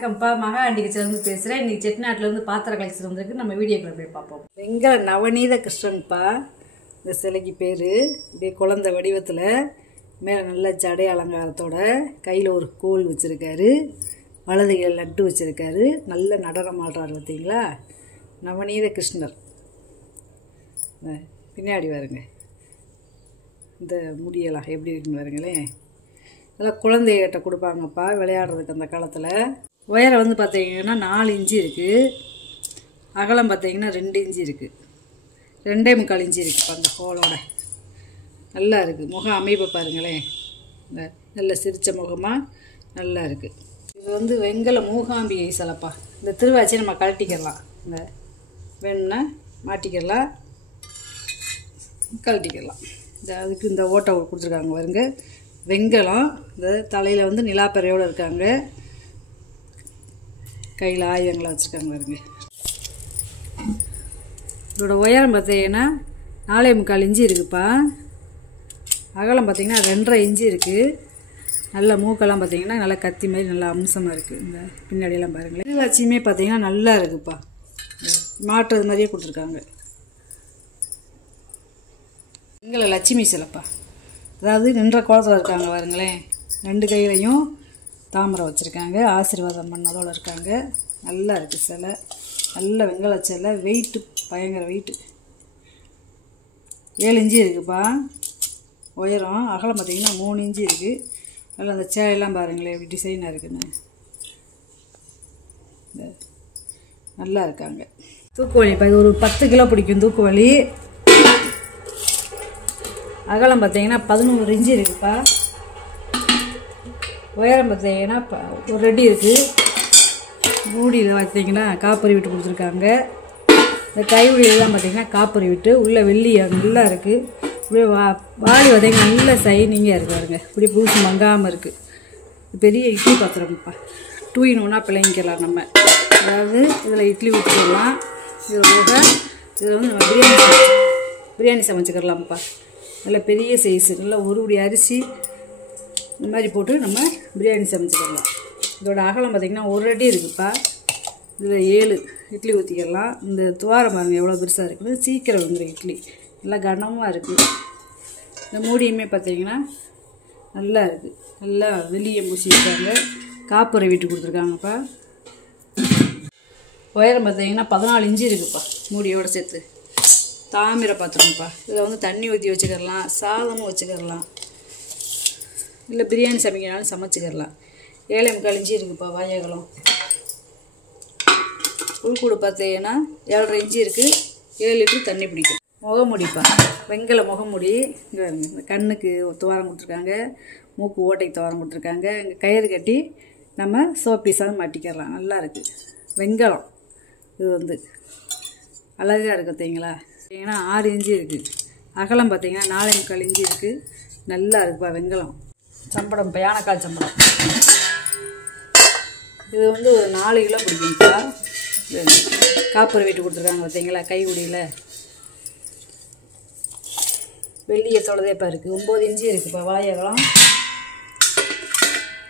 வணக்கம்ப்பா, மகாண்டி கிச்சன்லேருந்து பேசுகிறேன். இன்றைக்கி செட்டிநாட்டிலேருந்து பாத்திர கலெக்ஷன் வந்திருக்கு. நம்ம வீடியோக்குள்ள போய் பார்ப்போம். வெங்கல நவநீத கிருஷ்ணன்ப்பா இந்த சிலைக்கு பேர். இப்படியே குழந்தை வடிவத்தில் மேலே நல்ல ஜடை அலங்காரத்தோட கையில் ஒரு கோல் வச்சுருக்காரு, வலதுகையில் லட்டு வச்சுருக்காரு, நல்ல நடனம் ஆடுறாரு. பார்த்தீங்களா, நவநீத கிருஷ்ணர். பின்னாடி வருங்க, இந்த முடியெல்லாம் எப்படி இருக்குன்னு பாருங்களேன். இதெல்லாம் குழந்தைகிட்ட கொடுப்பாங்கப்பா விளையாடுறதுக்கு. அந்த காலத்தில் உயரம் வந்து பார்த்தீங்கன்னா 4 இன்ச்சு இருக்குது, அகலம் பார்த்தீங்கன்னா 2 இன்ச்சு இருக்குது, 2.25 இன்ச்சு இருக்குப்பா அந்த ஹோலோட. நல்லா இருக்குது. முகம் அமைப்பை பாருங்களேன், இந்த நல்ல சிரித்த முகமாக நல்லா இருக்குது. இது வந்து வெங்கல மூகாம்பிகை சிலைப்பா. இந்த திருவாச்சியை நம்ம கழட்டிக்கிடலாம், இந்த வேணுன்னா மாட்டிக்கிடலாம், கழட்டிக்கிடலாம். இந்த அதுக்கு இந்த ஓட்டை கொடுத்துருக்காங்க பாருங்க. வெங்கலம். இந்த தலையில் வந்து நிலாப்பறையோடு இருக்காங்க, கையில் ஆயுதங்களை வச்சுருக்காங்க பாருங்க. இதோட உயரம் பார்த்தீங்கன்னா 4.25 இன்ச்சு இருக்குப்பா. அகலம் பார்த்தீங்கன்னா 2.5 இன்ச்சு இருக்குது. நல்ல மூக்கெல்லாம் பார்த்தீங்கன்னா நல்லா கத்தி மாதிரி நல்லா அம்சமாக இருக்குது. இந்த பின்னாடியெல்லாம் பாருங்களேன். லட்சியமே பார்த்தீங்கன்னா நல்லா இருக்குப்பா, மாட்டுறது மாதிரியே கொடுத்துருக்காங்க. வெங்கல லட்சுமி சிலைப்பா. அதாவது நின்ற கோலத்தில் இருக்காங்க பாருங்களேன். 2 கையிலையும் தாமரை வச்சுருக்காங்க, ஆசீர்வாதம் பண்ணதோடு இருக்காங்க. நல்லா இருக்குது சிலை, நல்ல வெங்கல சிலை. வெயிட்டு பயங்கர வெயிட்டு. 7 இன்ச்சு இருக்குப்பா உயரம். அகலம் பார்த்திங்கன்னா 3 இன்ச்சு இருக்குது. நல்லா அந்த சேலையெல்லாம் பாருங்களேன் எப்படி டிசைனாக இருக்குன்னு. நல்லா இருக்காங்க. தூக்குவலி இப்போ இது ஒரு 10 கிலோ பிடிக்கும் தூக்குவலி. அகலம் பார்த்தீங்கன்னா 11 இன்ச்சு இருக்குப்பா. உயரம் பார்த்தீங்கன்னா 1 அடி இருக்குது. மூடியில் பார்த்தீங்கன்னா காப்பரி விட்டு கொடுத்துருக்காங்க. இந்த கைவிடியெல்லாம் பார்த்தீங்கன்னா காப்பரி விட்டு உள்ள வெள்ளி நல்லா இருக்குது. இப்படியே வாடி பார்த்தீங்கன்னா நல்ல சைனிங்காக இருக்குது பாருங்க. இப்படி புதுசு மங்காமல் இருக்குது. பெரிய இட்லி பாத்திரம்ப்பா. 2 in 1 பிள்ளைங்கிக்கலாம் நம்ம. அதாவது இதில் இட்லி ஊற்றிக்கலாம். இது போக இதில் வந்து நம்ம பிரியாணி சமைச்சிக்கிறலாம்ப்பா. நல்ல பெரிய சைஸு, நல்லா ஒரு படி அரிசி இந்த மாதிரி போட்டு நம்ம பிரியாணி சமைச்சிக்கலாம். இதோட அகலம் பார்த்திங்கன்னா 1 அடி இருக்குதுப்பா. இதில் 7 இட்லி ஊற்றிக்கலாம். இந்த துவாரம் பாருங்கள் எவ்வளோ பெருசாக இருக்குது. சீக்கிரம் வந்துடுற இட்லி, நல்லா கனமாக இருக்குது. இந்த மூடியுமே பார்த்திங்கன்னா நல்லா இருக்குது. நல்லா வெளியே பூசியிருக்காங்க, காப்புரை விட்டு கொடுத்துருக்காங்கப்பா. உயரம் பார்த்திங்கன்னா 14 இன்ச்சு இருக்குதுப்பா மூடியோடு சேர்த்து. தாமிர பாத்திரம்ப்பா. இதில் வந்து தண்ணி ஊற்றி வச்சுக்கிடலாம், சாதமும் வச்சுக்கிடலாம், இல்லை பிரியாணி சமைக்கிறனாலும் சமைச்சிக்கிடலாம். 7.25 இன்ச்சு இருக்குதுப்பா வாயகலம். உள்கூடு பார்த்தீங்கன்னா 7.5 இன்ச்சு இருக்குது. 7 லிட்டர் தண்ணி பிடிக்கும். முகமுடிப்பா. வெங்கல முகமுடி. இங்கே வருங்க, இந்த கண்ணுக்கு துவாரம் கொடுத்துருக்காங்க, மூக்கு ஓட்டைக்கு துவாரம் கொடுத்துருக்காங்க. இங்கே கயிறு கட்டி நம்ம சோப்பீஸாக மாட்டிக்கிடலாம். நல்லா இருக்குது. வெங்கலம் இது வந்து அழகாக இருக்குது பார்த்தீங்களா. பார்த்தீங்கன்னா 6 இன்ச்சு இருக்குது. அகலம் பார்த்தீங்கன்னா 4.25 இன்ச்சு இருக்குது. நல்லா இருக்குப்பா வெங்கலம். சம்படம் இப்போ யானைக்கால் சம்படம். இது வந்து ஒரு 4 கிலோ பிடிக்கும்ப்பா. காப்பர் வீட்டு கொடுத்துருக்காங்க பார்த்தீங்களா கைகுடியில். வெள்ளியை தொலைதேப்பா இருக்குது. 9 இன்ச்சு இருக்குதுப்பா வாயகலம்.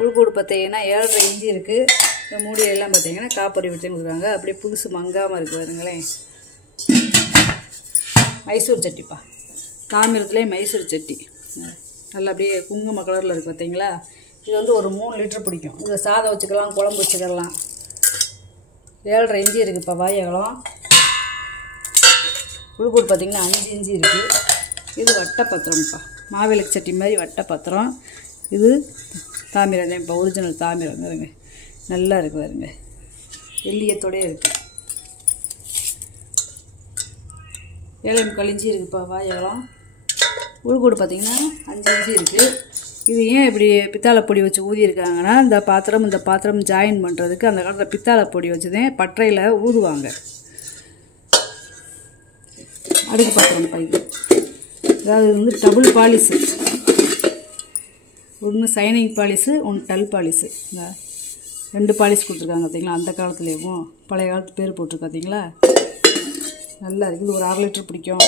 உள்கூடு பார்த்தீங்கன்னா 7.5 இன்ச்சு இருக்குது. இந்த மூடியெல்லாம் பார்த்தீங்கன்னா காப்பர் வீட்டையும் கொடுக்குறாங்க. அப்படியே புதுசு மங்காமல் இருக்குது பாருங்களேன். மைசூர் சட்டிப்பா. தாமிரத்துலேயே மைசூர் சட்டி நல்லா அப்படியே குங்கும கலரில் இருக்குது பார்த்தீங்களா. இது வந்து ஒரு 3 லிட்டர் பிடிக்கும். இதை சாதம் வச்சுக்கலாம், குழம்பு வச்சுக்கலாம். 7.5 இன்ச்சு இருக்குதுப்பா வாயகலம். உள்கூடு பார்த்திங்கன்னா 5 இன்ச்சு இருக்குது. இது வட்டை பாத்திரம்ப்பா. மாவிளக்கு சட்டி மாதிரி வட்டை பாத்திரம். இது தாமிரம் தான் இப்போ ஒரிஜினல் தாமிரம் வருங்க. நல்லா இருக்குது பாருங்க, வெள்ளியத்தோடய இருக்குது. 7.25 இன்ச்சு இருக்குதுப்பா வாயகலம். உள்கூடு பார்த்திங்கன்னா 5 இன்ச்சு இருக்குது. இது ஏன் இப்படி பித்தாளை பொடி வச்சு ஊதியிருக்காங்கன்னா, இந்த பாத்திரம் ஜாயின் பண்ணுறதுக்கு அந்த காலத்தில் பித்தாளை பொடி வச்சுதான் பற்றையில் ஊதுவாங்க. அடுக்கு பாத்திரம் பைக்கு. அதாவது இது வந்து டபுள் பாலிஸு. ஒன்று சைனிங் பாலிஸு, ஒன்று டல் பாலிஸு. இந்த 2 பாலிஸ் கொடுத்துருக்காங்க பார்த்தீங்களா. அந்த காலத்துலேயும் பழைய காலத்து பேர் போட்டிருக்கு பார்த்தீங்களா. நல்லா இருக்குது. இது ஒரு 1/2 லிட்டர் பிடிக்கும்.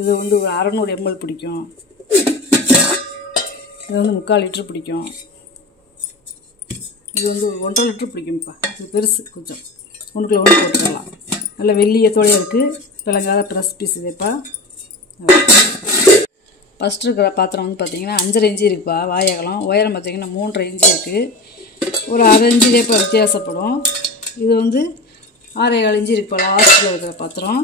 இது வந்து ஒரு 600 ml பிடிக்கும். இது வந்து 3/4 லிட்டர் பிடிக்கும். இது வந்து 1.5 லிட்டர் பிடிக்கும்ப்பா. இது பெருசு கொஞ்சம், 1 ஒன்று போட்டுக்கலாம். நல்ல வெள்ளியத்தோடையே இருக்குது, விளங்காத ப்ரெஸ் பீஸ் இதேப்பா. ஃபஸ்ட்டு இருக்கிற பாத்திரம் வந்து பார்த்திங்கன்னா 5.5 இன்ச்சு இருக்குப்பா வாயகலம். உயரம் பார்த்திங்கன்னா 3.5 இன்ச்சு இருக்குது. ஒரு 1/2 இன்ச்சு இதேப்பா வித்தியாசப்படும். இது வந்து 6.25 இன்ச்சு இருக்குப்பா லாஸ்ட்டில் இருக்கிற பாத்திரம்.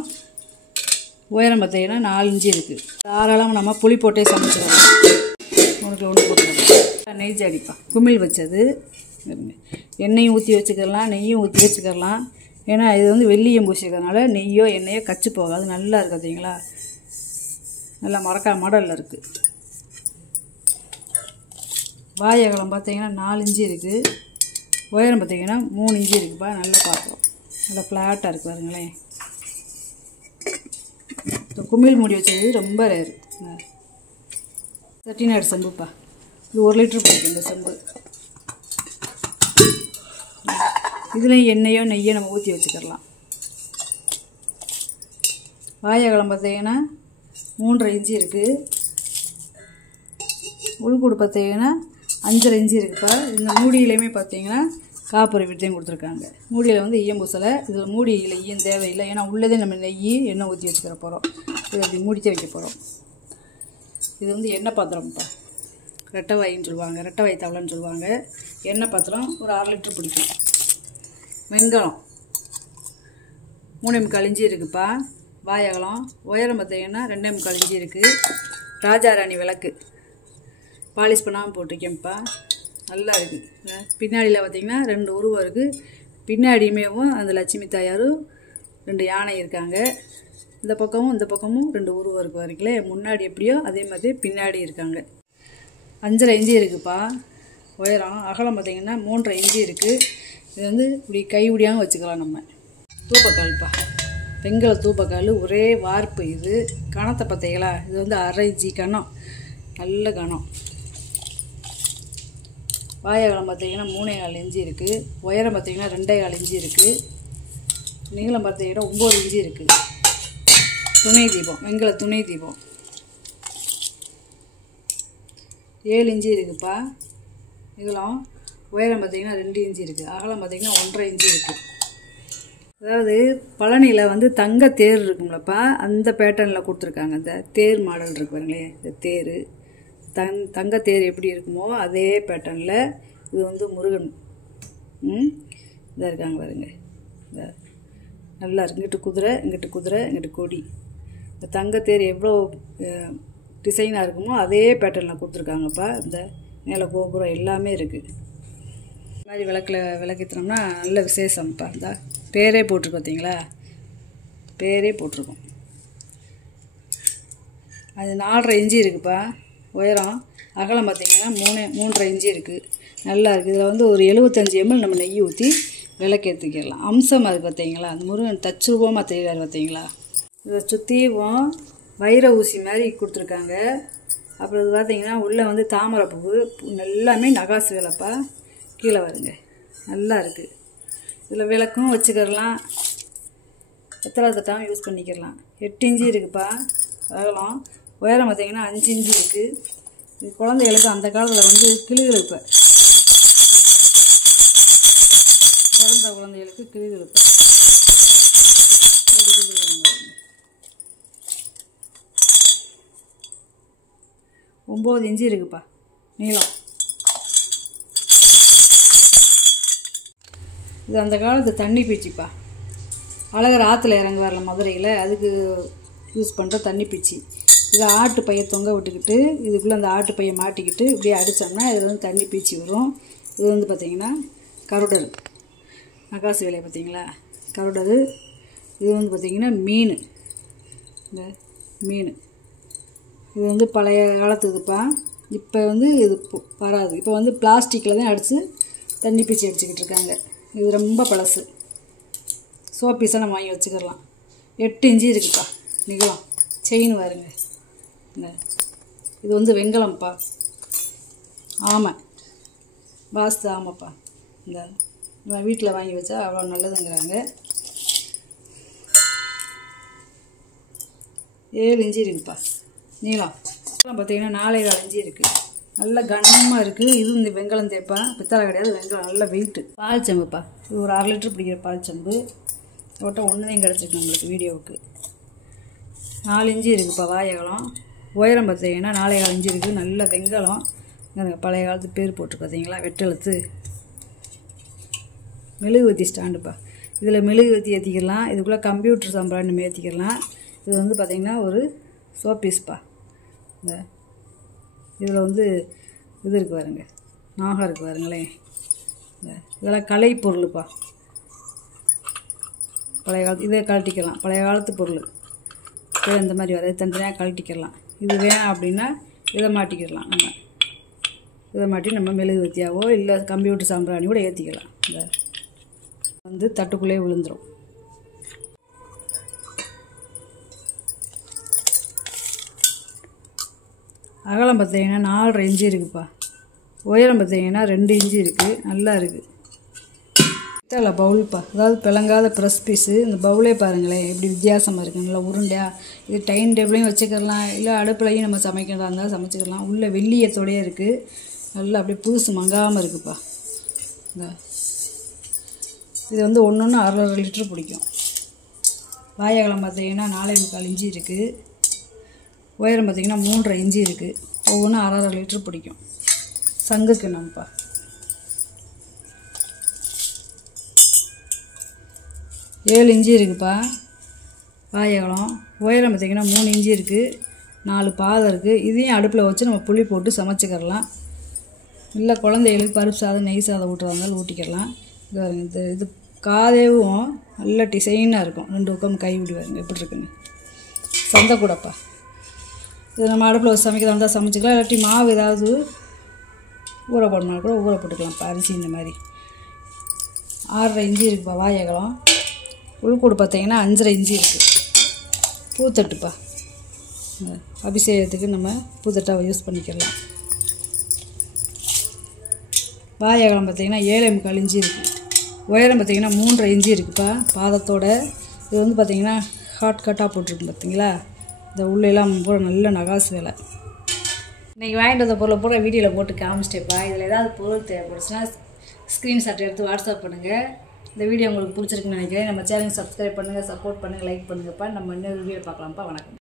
உயரம் பார்த்திங்கன்னா 4 இன்ச்சு இருக்குது. தாராளமாக நம்ம புளி போட்டே சமைச்சிடலாம். 1 போட்டுக்கலாம். நெய் ஜாடிப்பா குமிழ் வச்சது. எண்ணெயும் ஊற்றி வச்சுக்கலாம், நெய்யும் ஊற்றி வச்சுக்கலாம். ஏன்னா இது வந்து வெள்ளியம் பூசிக்கிறதுனால நெய்யோ எண்ணெயோ கச்சு போகாது, நல்லா இருக்குது பார்த்தீங்களா. நல்லா மரக்கா மாடலில் இருக்குது. வாய் அகலம் பார்த்தீங்கன்னா 4 இன்ச்சு இருக்குது. உயரம் பார்த்தீங்கன்னா 3 இன்ச்சு இருக்குப்பா. நல்லா பார்க்கலாம், நல்லா ஃப்ளாட்டாக இருக்குது பாருங்களேன். குமிழ் மூடி வச்சது ரொம்ப ரேரு. செட்டிநாடு செம்புப்பா. இது 1 லிட்டர் பிடிக்கும் இந்த செம்பு. இதுலேயும் எண்ணெயோ நெய்யோ நம்ம ஊற்றி வச்சுக்கலாம். வாயகலம் பார்த்தீங்கன்னா 3.5 இன்ச்சு இருக்குது. உள்கூடு பார்த்தீங்கன்னா 5.5 இன்ச்சு இருக்குப்பா. இந்த மூடியிலையுமே பார்த்தீங்கன்னா காப்பரை விட்டையும் கொடுத்துருக்காங்க. மூடியில் வந்து ஈயம் பூசலை. இதில் மூடியில் ஈயம் தேவையில்லை, ஏன்னா உள்ளதே நம்ம நெய் எண்ணெய் ஊற்றி வச்சுக்கிற போகிறோம். இது அப்படி முடிக்க வைக்க போகிறோம். இது வந்து எண்ணெய் பாத்திரம்ப்பா, ரெட்டை வாயின்னு சொல்லுவாங்க, ரெட்டை வாய் தவளைன்னு சொல்லுவாங்க. எண்ணெய் பாத்திரம் ஒரு 1/2 லிட்டர் பிடிக்கும். வெங்காயம் 3.25 இன்ச்சு இருக்குப்பா. வாயகலம். உயரம் பார்த்தீங்கன்னா 2.25 இன்ச்சு இருக்குது. ராஜாராணி விளக்கு பாலிஷ் பண்ணாமல் போட்டிருக்கேன்ப்பா, நல்லா இருக்குது. பின்னாடியில் பார்த்தீங்கன்னா 2 உருவம் இருக்குது. பின்னாடியுமேவும் அந்த லட்சுமி தாயாரும் 2 யானை இருக்காங்க. இந்த பக்கமும் 2 உருவம் இருக்குது வரைக்கும்லே. முன்னாடி எப்படியோ அதே மாதிரி பின்னாடி இருக்காங்க. 5.5 இன்ச்சு இருக்குப்பா உயரம். அகலம் பார்த்திங்கன்னா 3.5 இன்ச்சு இருக்குது. இது வந்து இப்படி கைவிடியாமல் வச்சுக்கலாம் நம்ம. தூப்பக்கால்ப்பா, வெங்கல தூப்பக்கால், ஒரே வார்ப்பு. இது கணத்தை பார்த்தீங்களா, இது வந்து 1/2 இன்ச்சு கணம், நல்ல கணம். வாயகலம் பார்த்தீங்கன்னா 3.25 இன்ச்சு இருக்குது. உயரம் பார்த்தீங்கன்னா 2.25 இன்ச்சு இருக்குது. நீளம் பார்த்தீங்கன்னா 9 இன்ச்சு இருக்குது. துணை தீபம், வெங்கல துணை தீபம் 7 இன்ச்சு இருக்குப்பா. நீளம். உயரம் பார்த்தீங்கன்னா 2 இன்ச்சு இருக்குது. அகலம் பார்த்தீங்கன்னா 1.5 இன்ச்சு இருக்குது. அதாவது பழனியில் வந்து தங்க தேர் இருக்குங்களப்பா, அந்த பேட்டர்னில் கொடுத்துருக்காங்க. இந்த தேர் மாடல் இருக்கு பாருங்களேன், இந்த தேர் தங்க தேர் எப்படி இருக்குமோ அதே பேட்டர்னில் இது வந்து முருகன் இதாக இருக்காங்க பாருங்க. நல்லா இருக்கு. இங்கிட்டு குதிரை, இங்கிட்டு குதிரை, இங்கிட்டு கொடி. இந்த தங்க தேர் எவ்வளோ டிசைனாக இருக்குமோ அதே பேட்டர்னில் கொடுத்துருக்காங்கப்பா. இந்த மேலே கோபுரம் எல்லாமே இருக்குது. இந்த மாதிரி விளக்கேற்றினோம்னா நல்ல விசேஷம்ப்பா. இந்த பேரே போட்டிருக்கு பார்த்தீங்களா, பேரே போட்டிருக்கோம். அது 4.5 இன்ச்சு இருக்குப்பா உயரம். அகலம் பார்த்திங்கன்னா 3.5 இன்ச்சு இருக்குது. நல்லா இருக்குது. இதில் வந்து ஒரு 75 ml நம்ம நெய் ஊற்றி விளக்கேற்றிக்கலாம். அம்சமாக இருக்குது பார்த்தீங்களா, அந்த முருகன் தச்சுருவமாக தெரியாது பார்த்தீங்களா. இதை சுற்றியும் வைர ஊசி மாதிரி கொடுத்துருக்காங்க. அப்புறம் இது பார்த்திங்கன்னா உள்ளே வந்து தாமரைப்பூ, எல்லாமே நகாசு விளப்பா. கீழே வருங்க, நல்லா இருக்குது. இதில் விளக்கும் வச்சுக்கிடலாம், எத்தனை தட்டாமல் யூஸ் பண்ணிக்கிடலாம். 8 இன்ச்சு இருக்குப்பா அகலம். உயரம் பார்த்திங்கன்னா 5 இன்ச்சு இருக்குது. இது குழந்தைகளுக்கு அந்த காலத்தில் வந்து கிளிகளுப்பை, பிறந்த குழந்தைகளுக்கு கிளிகளுப்பை 9 இன்ச்சு இருக்குப்பா நீளம். இது அந்த காலத்து தண்ணி பீச்சிப்பா. அழகர் ஆற்றுல இறங்கி வரல மதுரையில், அதுக்கு யூஸ் பண்ணுற தண்ணி பீச்சி. இதை ஆட்டு பையை தொங்க விட்டுக்கிட்டு இதுக்குள்ளே அந்த ஆட்டு பையை மாட்டிக்கிட்டு இப்படியே அடித்தோம்னா இதில் வந்து தண்ணி பீச்சி வரும். இது வந்து பார்த்திங்கன்னா கருடல், நகாசு வேலையை பார்த்தீங்களா, கருடல். இது வந்து பார்த்திங்கன்னா மீன், இந்த மீன் இது வந்து பழைய காலத்துக்குப்பா. இப்போ வந்து இது வராது. இப்போ வந்து பிளாஸ்டிக்கில் தான் அடித்து தண்ணி பீச்சி அடிச்சுக்கிட்டு இருக்காங்க. இது ரொம்ப பழசு. சோப்பீஸை நம்ம வாங்கி வச்சுக்கிடலாம். 8 இன்ச்சு இருக்குப்பா நீளம். செயின் வருங்க. இது வந்து வெங்கலம்ப்பா, ஆமை, வாஸ்து ஆமைப்பா. இந்த நம்ம வீட்டில் வாங்கி வச்சா அவ்வளோ நல்லதுங்கிறாங்க. 7 இன்ச்சு இருக்குப்பா நீளம். பார்த்திங்கன்னா 4.25 இன்ச்சு இருக்குது. நல்ல கனமாக இருக்குது. இது இந்த வெங்காயம் தேய்ப்பேன், பித்தளை கிடையாது, வெங்காயம் நல்ல வெயிட்டு. பால் செம்புப்பா, இது ஒரு 1/2 லிட்டர் பிடிக்கிற பால் செம்பு. டோட்டல் 1 தான் கிடச்சிருக்கு நம்மளுக்கு வீடியோவுக்கு. 4 இன்ச்சு இருக்குதுப்பா வாயகலம். உயரம் பார்த்தீங்கன்னா 4.25 இன்ச்சு இருக்குது. நல்ல வெங்காயம், பழைய காலத்து பேர் போட்டு பார்த்தீங்களா, வெட்டெழுத்து. மெழுகுவத்தி ஸ்டாண்டுப்பா, இதில் மெழுகுவத்தி ஏற்றிக்கலாம். இதுக்குள்ளே கம்ப்யூட்டர் சாம்பிராணி ஏற்றிக்கலாம். இது வந்து பார்த்திங்கன்னா ஒரு சோப்பீஸ்ப்பா. இந்த இதில் வந்து இது இருக்குது பாருங்க, நாகம் இருக்குது பாருங்களேன். இதெல்லாம் கலை பொருளுப்பா, பழைய காலத்து. இதை கழட்டிக்கலாம், பழைய காலத்து பொருள். இந்த மாதிரி வர தனித்தனியாக கழட்டிக்கலாம். இது வேணாம் அப்படின்னா இதை மாட்டிக்கிடலாம். நம்ம இதை மாட்டி நம்ம மெழுகுவத்தியாவோ இல்லை கம்ப்யூட்டர் சாம்பிராணி கூட ஏற்றிக்கலாம். இந்த வந்து தட்டுக்குள்ளே விழுந்துடும். அகலம் பார்த்தீங்கன்னா 4.5 இன்ச்சு இருக்குதுப்பா. உயரம் பார்த்தீங்கன்னா 2 இன்ச்சு இருக்குது. நல்லா இருக்குது. பித்தளை பவுல்ப்பா, அதாவது பிளங்காத ப்ரெஸ் பீஸு. இந்த பவுலே பாருங்களேன் எப்படி வித்தியாசமாக இருக்குது, நல்லா உருண்டையாக. இது டைனிங் டேபிளையும் வச்சுக்கலாம், இல்லை அடுப்புலையும் நம்ம சமைக்கிறதா இருந்தால் சமைச்சிக்கலாம். உள்ளே வெள்ளியத்தோடையே இருக்குது. நல்லா அப்படியே புதுசு மங்காமல் இருக்குதுப்பா. இது வந்து 1 1/2 லிட்டர் பிடிக்கும். வாயகலம் பார்த்தீங்கன்னா 4.25 இன்ச்சு இருக்குது. உயரம் பார்த்திங்கன்னா 3.5 இன்ச்சு இருக்குது. ஒவ்வொன்றும் 1/2 லிட்டர் பிடிக்கும். சங்கு கிண்ணம்ப்பா, ஏழு இன்ச்சு இருக்குதுப்பா வாயகலம். உயரம் பார்த்திங்கன்னா 3 இன்ச்சு இருக்குது. 4 பாதம் இருக்குது. இதையும் அடுப்பில் வச்சு நம்ம புளி போட்டு சமைச்சிக்கிறலாம். இல்லை குழந்தைகளுக்கு பருப்பு சாதம் நெய் சாதம் ஊட்டுறதா இருந்தாலும் ஊட்டிக்கலாம். இது காதேவும் நல்ல டிசைனாக இருக்கும். 2 பக்கம் கை விடுவாருங்க எப்படி இருக்குன்னு. சந்தைக்கூடப்பா, இது நம்ம அடுப்பில் வச்சு சமைக்கிறதா இருந்தால் சமைச்சிக்கலாம். இல்லாட்டி மாவு ஏதாவது ஊற போடணும் கூட ஊற போட்டுக்கலாம். அரிசி இந்த மாதிரி 6.5 இன்ச்சு இருக்குப்பா வாயகலம். உள்கூடு பார்த்தீங்கன்னா 5.5 இன்ச்சு இருக்குது. பூத்தட்டுப்பா, அபிஷேகத்துக்கு நம்ம பூத்தட்டாவை யூஸ் பண்ணிக்கலாம். வாயகலம் பார்த்தீங்கன்னா 7.25 இன்ச்சு இருக்குது. உயரம் பார்த்தீங்கன்னா 3.5 இன்ச்சு இருக்குதுப்பா பாதத்தோட. இது வந்து பார்த்திங்கன்னா ஹாட் கட்டாக போட்டிருக்கு பார்த்தீங்களா. இந்த உள்ளெல்லாம் பூரா நல்ல நகாசு வேலை. இன்றைக்கி வாங்கிட்டு வந்த பொருளை பூரா வீடியோவில் போட்டு காமிச்சிட்டேப்பா. இதில் ஏதாவது பொருள் தேவைப்படுச்சுன்னா ஸ்க்ரீன்ஷாட் எடுத்து வாட்ஸ்அப் பண்ணுங்கள். இந்த வீடியோ உங்களுக்கு பிடிச்சிருக்குன்னு நினைக்கிறேன். நம்ம சேனல் சப்ஸ்கிரைப் பண்ணுங்கள், சப்போர்ட் பண்ணுங்கள், லைக் பண்ணுங்கப்பா. நம்ம இன்னொரு வீடியோ பார்க்கலாம்ப்பா. வணக்கம்.